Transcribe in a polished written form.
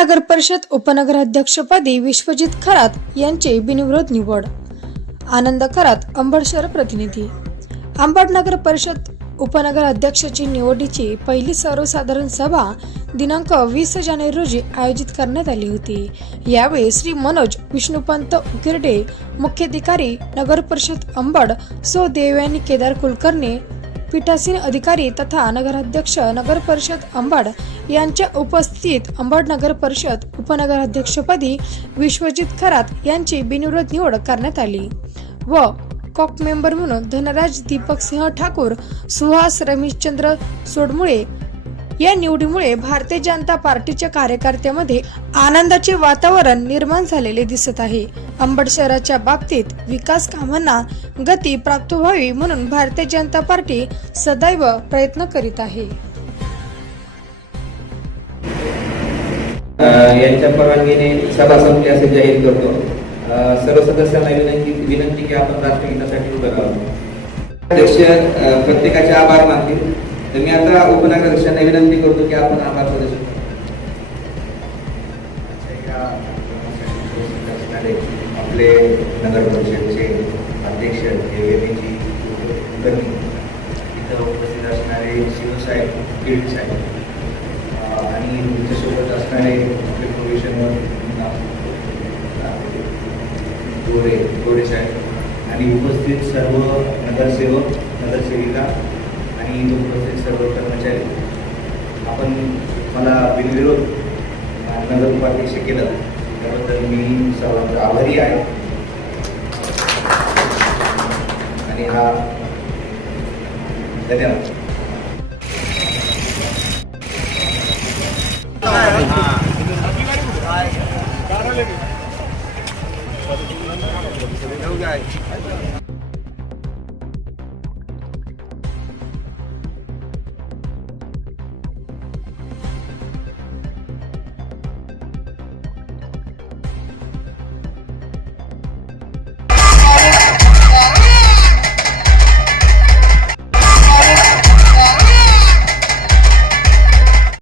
नगर परिषद उपनगराध्यक्षपदी विश्वजित खरात यांची बिनविरोध निवड। आनंद खरात, अंबड शहर प्रतिनिधी। अंबड नगर परिषद उपनगराध्यक्षाची निवडीची पहिली सर्वसाधारण सभा दिनांक 20 जानेवारी रोजी आयोजित करण्यात आली होती। यावेळी श्री मनोज विष्णुपंत उकिरडे, मुख्याधिकारी नगर परिषद अंबड, सो देवयानी केदार कुलकर्णी, पीठासीन अधिकारी तथा नगराध्यक्ष नगर परिषद अंबड यांच्या उपस्थितीत अंबड नगर परिषद उपनगराध्यक्षपदी विश्वजित खरात यांची बिनविरोध निवड करण्यात आली व कॉक मेंबर म्हणून धनराज दीपक सिंह ठाकूर, सुहास रमेशचंद्र सोडमुळे या निवडीमुळे भारतीय जनता पार्टीच्या कार्यकर्त्यांमध्ये आनंदाचे वातावरण निर्माण झालेले दिसत आहे। अंबड शहराच्या बाबतीत विकास कामांना गती प्राप्त व्हावी म्हणून भारतीय जनता पार्टी सदैव प्रयत्न करीत आहे। यांच्या परवानगीने सभा संपली असे जाहीर करतो। सर्व सदस्यांना विनंती की आपण राष्ट्रगीतासाठी उभे राहावे। अध्यक्ष प्रत्येकाचे आभार मानतील, तर मी आता उपनगराध्यक्षांना विनंती करतो की आपण आभार प्रदर्शन आपले नगर परिषदेचे अध्यक्ष देवेंद्रजी कुलकर्णी, इथं उपस्थित असणारे शिवसाहेब कीड साहेब आणि तुमच्यासोबत असणारे आपले प्रोफेशनल गोरे साहेब आणि उपस्थित सर्व नगरसेवक, नगरसेविका आणि उपस्थित सर्व कर्मचारी, आपण मला बिनविरोध नगर उपाध्यक्ष केलं त्याबद्दल मी सर्वांचा आभारी आहे। आणि हा धन्यवाद। हो गया